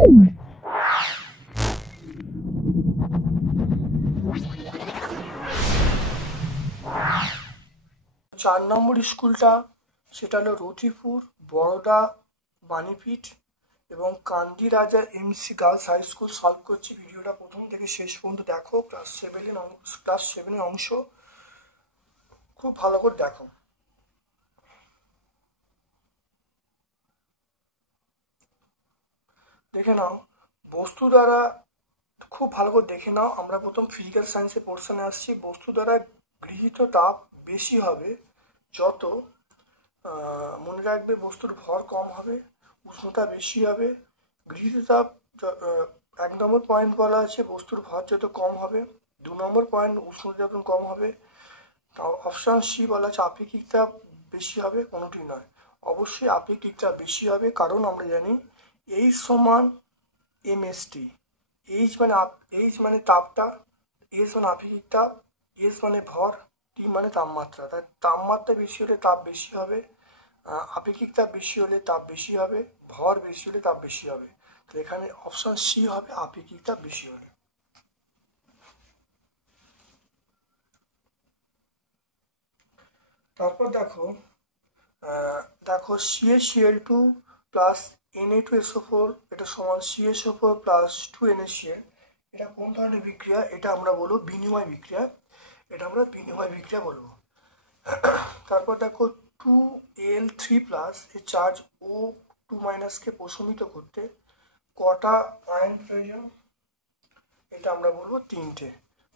চার নম্বর স্কুলটা সেটা হলো রতিপুর বড়দা বাণীপীঠ এবং Kandi Raja MC girls high school. Solve করছি, ভিডিওটা প্রথম থেকে শেষ পর্যন্ত দেখো। ক্লাস সেভেনের অংশ খুব ভালো করে দেখো। দেখে নাও বস্তু দ্বারা, খুব ভালো করে দেখে নাও। আমরা প্রথম ফিজিক্যাল সায়েন্সের পোর্শনে আসছি। বস্তু দ্বারা গৃহীত তাপ বেশি হবে যত, মনে রাখবে বস্তুর ভর কম হবে, উষ্ণতা বেশি হবে। গৃহীত তাপ 1 নম্বর পয়েন্ট বলা আছে বস্তুর ভর যত কম হবে। 2 নম্বর পয়েন্ট উষ্ণতা যত কম হবে। অপশন সি বলা আছে আপেক্ষিক তাপ বেশি হবে, কোনোটি নয়। অবশ্যই আপেক্ষিক তাপ বেশি হবে, কারণ আমরা জানি H সমান mst। H মানে তাপটা, S মানে আপেক্ষিক তাপ, S মানে ভর, T মানে তাপমাত্রা। তাই তাপমাত্রা বেশি হলে তাপ বেশি হবে, আপেক্ষিক তাপ বেশি হলে তাপ বেশি হবে, ভর বেশি হলে তাপ বেশি হবে। তো এখানে অপশন সি হবে আপেক্ষিক তাপ বেশি হলে। তারপর দেখো CaCl2 প্লাস Na2SO4 এটা সমান CaSO4 প্লাস 2NaCl। এটা কোন ধরনের বিক্রিয়া? এটা আমরা বলবো বিনিময় বিক্রিয়া। এটা আমরা বিনিময় বিক্রিয়া বলবো। তারপর দেখো 2Al3 প্লাস এর চার্জ O2 মাইনাসকে প্রশমিত করতে কটা আয়ন প্রয়োজন? এটা আমরা বলবো 3টে।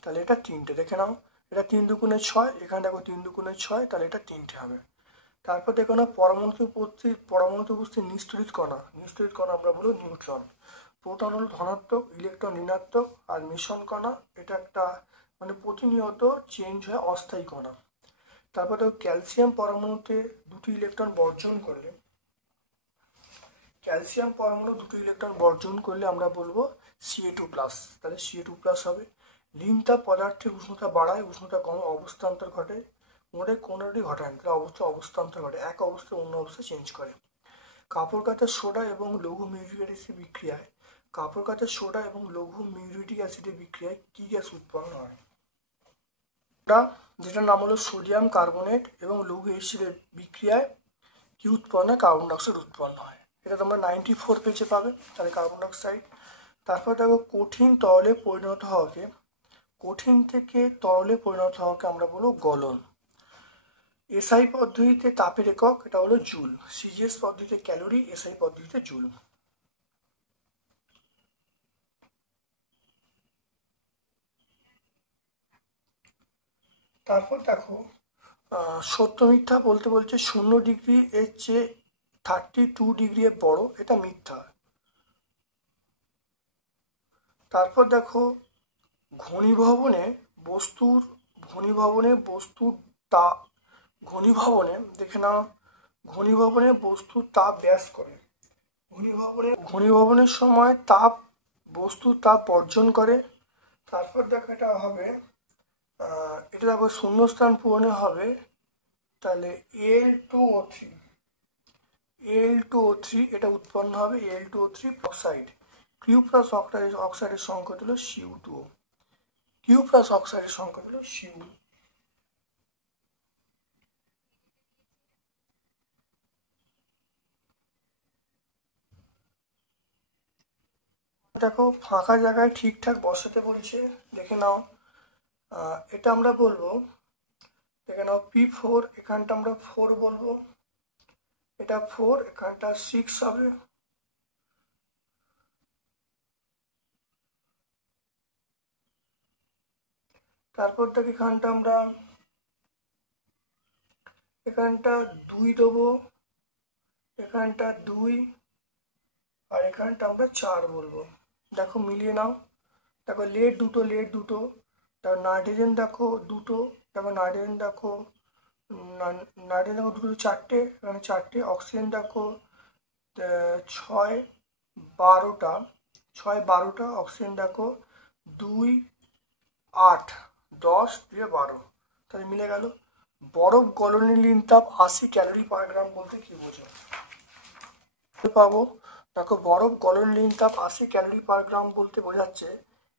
তাহলে এটা 3টে, দেখে নাও। এটা 3 দুগুণে 6, এখানে দেখো 3 দুগুণে 6, তাহলে এটা 3টে হবে। তারপর দেখো না পরমাণুতে উপস্থিত নিস্তড়িত কণা আমরা বলবো নিউট্রন। প্রোটন হলো ধনাত্মক, ইলেকট্রন ঋণাত্মক, আর মিশন কণা এটা একটা মানে প্রতিনিয়ত চেঞ্জ হয় অস্থায়ী কণা। তারপর দেখো ক্যালসিয়াম পরমাণুতে দুটি ইলেকট্রন বর্জন করলে আমরা বলবো Ca2+, তাহলে Ca2+ হবে। ঋণ তাপ পদার্থের উষ্ণতা বাড়ায়, উষ্ণতা কমে, অবস্থান্তর ঘটে। কোনোটি ঘটায় না, তাহলে অবস্থান্তর ঘটে, এক অবস্থায় অন্য অবস্থায় চেঞ্জ করে। কাপড় কাঁচার সোডা এবং লঘু মিউরিক অ্যাসিডের বিক্রিয়ায় কি গ্যাস উৎপন্ন হয়? যেটার নাম হলো সোডিয়াম কার্বনেট এবং লঘু অ্যাসিডের বিক্রিয়ায় কি উৎপন্ন হয়? কার্বন ডাইঅক্সাইড উৎপন্ন হয়। এটা তোমরা 94 পেজে পাবে, তাহলে কার্বন ডাইঅক্সাইড। তারপর দেখো কঠিন থেকে তরলে পরিণত হওয়াকে আমরা বলবো গলন। এসআই পদ্ধতিতে তাপের একক এটা হলো জুল। সিজিএস পদ্ধতিতে ক্যালোরি, এসআই পদ্ধতিতে জুল। তারপর দেখো সত্য মিথ্যা বলতে বলছে 0 ডিগ্রি এর চেয়ে 32 ডিগ্রি বড়, এটা মিথ্যা। তারপর দেখো ঘনীভবনে বস্তুর তাপ ব্যাস করে। ঘনীভবনের সময় বস্তুর তাপ বর্জন করে। তারপর দেখো এটা হবে এটা দেখো শূন্যস্থান পূরণে হবে, তাহলে Al2O3 এটা উৎপন্ন হবে। Al2O3 oxide. কিউ প্লাস অক্সাইডের সংকেত হলো Cu2O। দেখো ফাঁকা জায়গায় ঠিকঠাক বসাতে বলছে, দেখে নাও। এটা আমরা বলবো, দেখে নাও P4, এখানটা আমরা 4 বলবো, এটা 4, এখানটা 6 হবে। তারপর থেকে এখানটা 2 দেবো, এখানটা 2, আর এখানটা আমরা 4 বলবো। দেখো মিলিয়ে নাও। দেখো লেড দুটো, তারপর নাইট্রোজেন দেখো দুটো, তারপর নাইট্রোজেন দেখো দুটো 4টে, এখানে 4টে। অক্সিজেন দেখো 6 12টা, অক্সিজেন দেখো 2 8 10 দিয়ে 12, তাহলে মিলে গেল। বরফ গলনের লীন তাপ 80 ক্যালোরি পার গ্রাম বলতে কি বোঝো? পাবো দেখো বরফ গলনলীন তাপ 80 ক্যালোরি পার গ্রাম বলতে বোঝাচ্ছে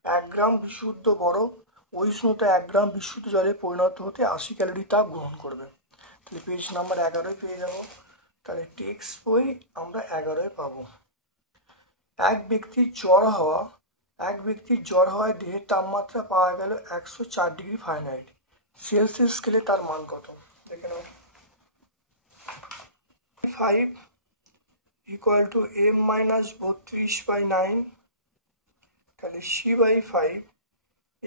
1 গ্রাম বিশুদ্ধ বরফ ওই উষ্ণতা 1 গ্রাম বিশুদ্ধ জলে পরিণত হতে 80 ক্যালোরি তাপ গ্রহণ করবে। তাহলে পেজ নাম্বার 11 পেয়ে যাব। তাহলে টেক্সট বই আমরা 11 পাবো। এক ব্যক্তির জ্বর হওয়ায় দেহের তাপমাত্রা পাওয়া গেল 104 ডিগ্রি ফারেনহাইট। সেলসিয়াস স্কেলে তার মান কত? দেখে নাও। 5 ইকুয়াল টু m মাইনাস 32/9, তাহলে c/5,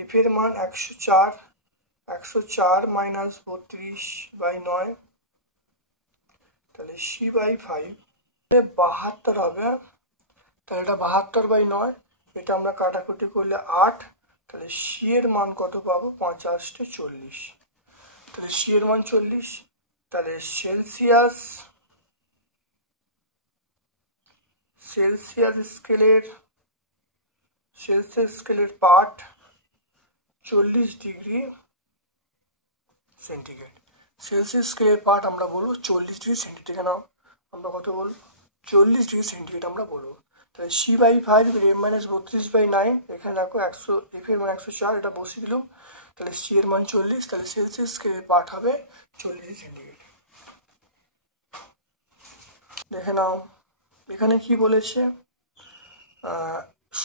f এর মান 104 মাইনাস 32/9, তাহলে c/5 72 হবে। তাহলে এটা 72/9, এটা আমরা কাটাকুটি করলে 8, তাহলে সি এর মান কত পাবো? 50 40, তাহলে সি এর মান 40। তাহলে সেলসিয়াস স্কেলের পার্ট 40 ডিগ্রি সেন্টিগ্রেড। সেলসিয়াস স্কেলের পার্ট আমরা বলবো 40 ডিগ্রি সেন্টিগ্রেড। কেন আমরা কত বলবো? 40 ডিগ্রি সেন্টিগ্রেড আমরা বলবো। তাহলে c/5 m মাইনাস 32/9, এখানে দেখো 100, f এর মান 104, এটা বসিয়ে দিলাম। তাহলে সি এর মান 40, তাহলে সেলসিয়াস স্কেলের পার্ট হবে 40 ডিগ্রি সেন্টিগ্রেড। দেখে নাও এখানে কি বলেছে,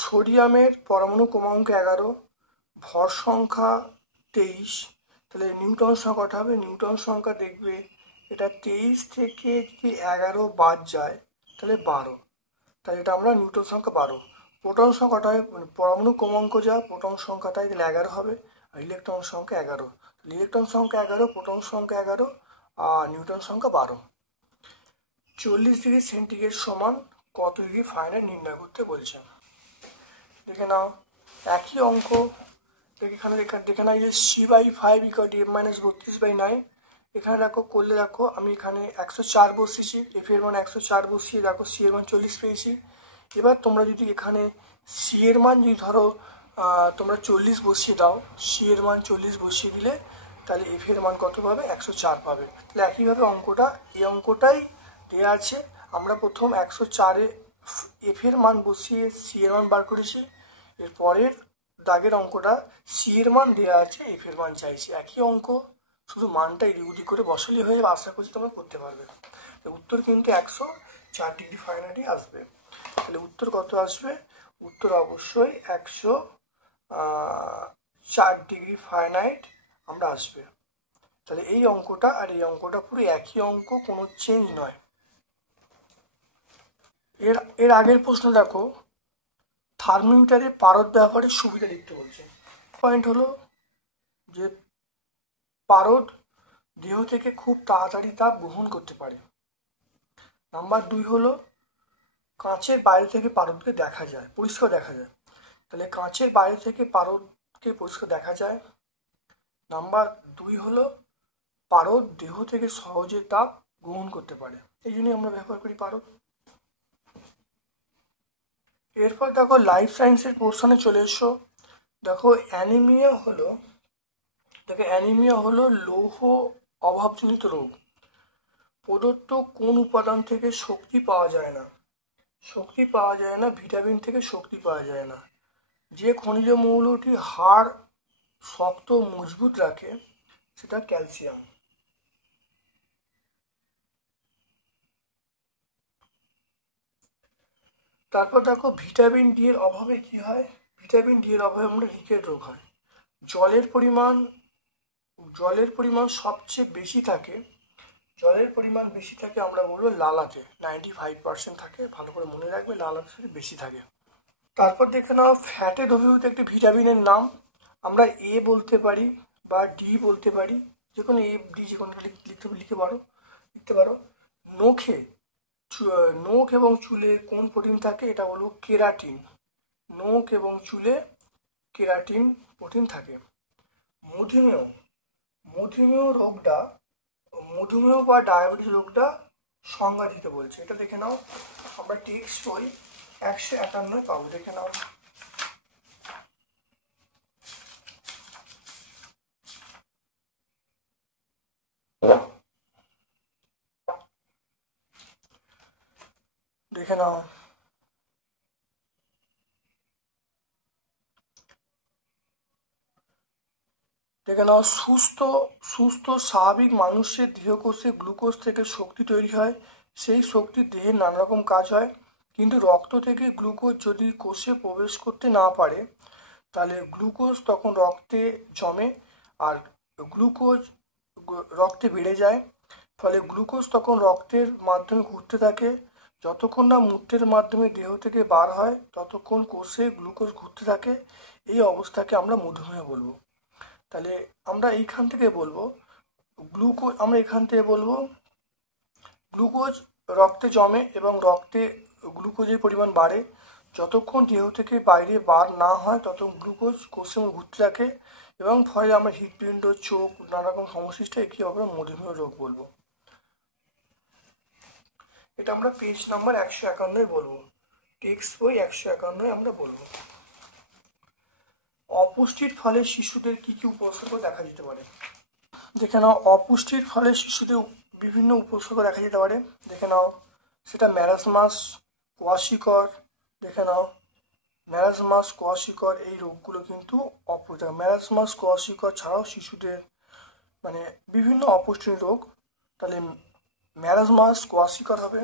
সোডিয়ামের পরমাণু ক্রমাঙ্ক 11, ভর সংখ্যা 23, তাহলে নিউটন সংখ্যাটা হবে, নিউটন সংখ্যা দেখবে এটা 23 থেকে যদি 11 বাদ যায় তাহলে 12, তাহলে এটা আমরা নিউটন সংখ্যা 12। প্রোটন সংখ্যাটায় পরমাণু ক্রমাঙ্ক যা, প্রোটন সংখ্যাটাই তাহলে 11 হবে, আর ইলেকট্রন সংখ্যা 11, ইলেকট্রন সংখ্যা 11, প্রোটন সংখ্যা 11, আর নিউটন সংখ্যা 12। 40 ডিগ্রি সেন্টিগ্রেড সমান কত ডিগ্রি ফারেনহাইট নির্ণয় করতে বলছে। দেখে নাও একই অঙ্ক, দেখে নাও যে c/5 equal to m minus 32/9, এখানে দেখো করলে দেখো আমি এখানে 104 বসিয়েছি, f এর মান 104 বসিয়ে দেখো c এর মান 40 পেয়েছি। এবার তোমরা যদি এখানে c এর মান যদি ধরো তোমরা 40 বসিয়ে দাও, c এর মান 40 বসিয়ে দিলে তাহলে f এর মান কত পাবে? 104 পাবে। তাহলে একইভাবে এই অঙ্কটাই দেওয়া আছে, আমরা প্রথম 104-এ f এর মান বসিয়ে c এর মান বার করেছি, এর পরের দাগের অঙ্কটা c এর মান দেওয়া আছে, f এর মান চাইছি। একই অঙ্ক, শুধু মানটা এদিক ওদিক করে বসালে হয়ে যাবে, আশা করছি তোমরা করতে পারবে। উত্তর কিন্তু 104 ডিগ্রি ফারেনহাইটই আসবে। তাহলে উত্তর কত আসবে? উত্তর অবশ্যই 104 ডিগ্রি ফারেনহাইট আমরা আসবে। তাহলে এই অঙ্কটা আর এই অঙ্কটা পুরো একই অঙ্ক, কোনো চেঞ্জ নয়। এর আগের প্রশ্ন দেখো, থার্মোমিটারে পারদ ব্যবহারের সুবিধা লিখতে বলছে। পয়েন্ট হলো যে পারদ দেহ থেকে খুব তাড়াতাড়ি তাপ গ্রহণ করতে পারে। নাম্বার 2 হলো কাঁচের বাইরে থেকে পারদকে দেখা যায়, পরিষ্কার দেখা যায়। তাহলে কাঁচের বাইরে থেকে পারদকে পরিষ্কার দেখা যায়। নাম্বার 2 হলো পারদ দেহ থেকে সহজে তাপ গ্রহণ করতে পারে, এই জন্যই আমরা ব্যবহার করি পারদ। এরপর দেখো লাইফ সায়েন্সের পোর্শনে চলে এসো। দেখো অ্যানিমিয়া হলো লৌহ অভাবজনিত রোগ। প্রদত্ত কোন উপাদান থেকে শক্তি পাওয়া যায় না? ভিটামিন থেকে শক্তি পাওয়া যায় না। যে খনিজ মৌলটি হাড় শক্ত মজবুত রাখে সেটা ক্যালসিয়াম। তারপর দেখো ভিটামিন ডি এর অভাবে কি হয়? ভিটামিন ডি এর অভাবে আমরা রিকেট রোগ হয়। জলের পরিমাণ সবচেয়ে বেশি থাকে, আমরা বলবো লালাতে, 95% থাকে, ভালো করে মনে রাখবে, লালাতে বেশি থাকে। তারপর দেখে নাও ফ্যাটে দ্রবীভূত একটি ভিটামিনের নাম, আমরা এ বলতে পারি বা ডি বলতে পারি, যে কোনো এ ডি যে কোনো লিখতে পারো। নখ এবং চুলে কোন প্রোটিন থাকে? এটা বলবো কেরাটিন। নখ এবং চুলে কেরাটিন প্রোটিন থাকে। মধুমেহ বা ডায়াবেটিস রোগটা সংজ্ঞা দিতে বলছে, এটা দেখে নাও, আমরা টেক্সট বই 151 পাবো। দেখে নাও দেখে নাও, সুস্থ স্বাভাবিক মানুষের দেহকোষে গ্লুকোজ থেকে শক্তি তৈরি হয়। সেই শক্তি দেহের নানা রকম কাজ হয়। কিন্তু রক্ত থেকে গ্লুকোজ যদি কোষে প্রবেশ করতে না পারে, তাহলে গ্লুকোজ তখন রক্তে জমে আর গ্লুকোজ রক্তে বেড়ে যায়। ফলে গ্লুকোজ তখন রক্তের মাধ্যমে ঘুরতে থাকে। যতক্ষণ না মূত্রের মাধ্যমে দেহ থেকে বার হয় ততক্ষণ কোষে গ্লুকোজ ঘুরতে থাকে। এই অবস্থাকে আমরা মধুমেহ বলবো। তাহলে আমরা এখান থেকে বলবো গ্লুকোজ রক্তে জমে এবং রক্তে গ্লুকোজের পরিমাণ বাড়ে। যতক্ষণ দেহ থেকে বাইরে বার না হয় ততক্ষণ গ্লুকোজ কোষে ঘুরতে থাকে এবং ফলে আমরা হৃৎপিণ্ড, চোখ, নানা রকম সমস্যা, একে আমরা মধুমেহ রোগ বলবো। এটা আমরা পেজ নাম্বার 151 বলবো, টেক্সট বই 151 আমরা বলবো। অপুষ্টির ফলে শিশুদের কি কি উপসর্গ দেখা যেতে পারে? দেখে নাও, অপুষ্টির ফলে শিশুদের বিভিন্ন উপসর্গ দেখা যেতে পারে। দেখে নাও, সেটা ম্যারাসমাস, কোয়াশিকর। দেখে নাও, ম্যারাসমাস, কোয়াশিকর এই রোগগুলো কিন্তু ম্যারাসমাস, কোয়াশিকর ছাড়াও শিশুদের মানে বিভিন্ন অপুষ্টির রোগ। তাহলে ম্যারাসমাস, কোয়াশিকর হবে।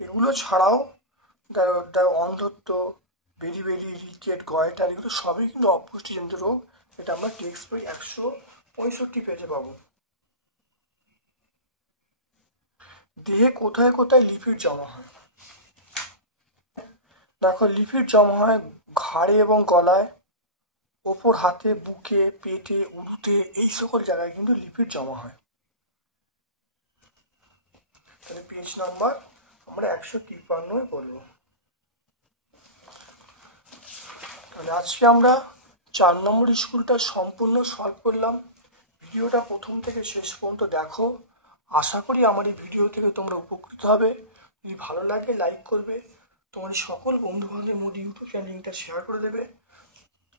এগুলো ছাড়াও অন্ধত্ব, বেরি, রিকেট, গয়টার, এগুলো সবই কিন্তু অপুষ্টিজনিত রোগ। এটা আমরা টেক্সট বই 165 পেজে পাবো। দেহে কোথায় কোথায় লিপিড জমা হয়? দেখো, লিপিড জমা হয় ঘাড়ে এবং গলায়, ওপর হাতে, বুকে, পেটে, উরুতে, এই সকল জায়গায় কিন্তু লিপিড জমা হয়। তাহলে পেজ নাম্বার আমরা 153 বলবো। তাহলে আজকে আমরা 4 নম্বর স্কুলটা সম্পূর্ণ সলভ করলাম। ভিডিওটা প্রথম থেকে শেষ পর্যন্ত দেখো। আশা করি আমার এই ভিডিও থেকে তোমরা উপকৃত হবে। যদি ভালো লাগে লাইক করবে, তোমাদের সকল বন্ধুবান্ধবের মধ্যে ইউটিউব চ্যানেল লিঙ্কটা শেয়ার করে দেবে।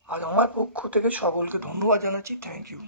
আর আমার পক্ষ থেকে সকলকে ধন্যবাদ জানাচ্ছি। Thank you.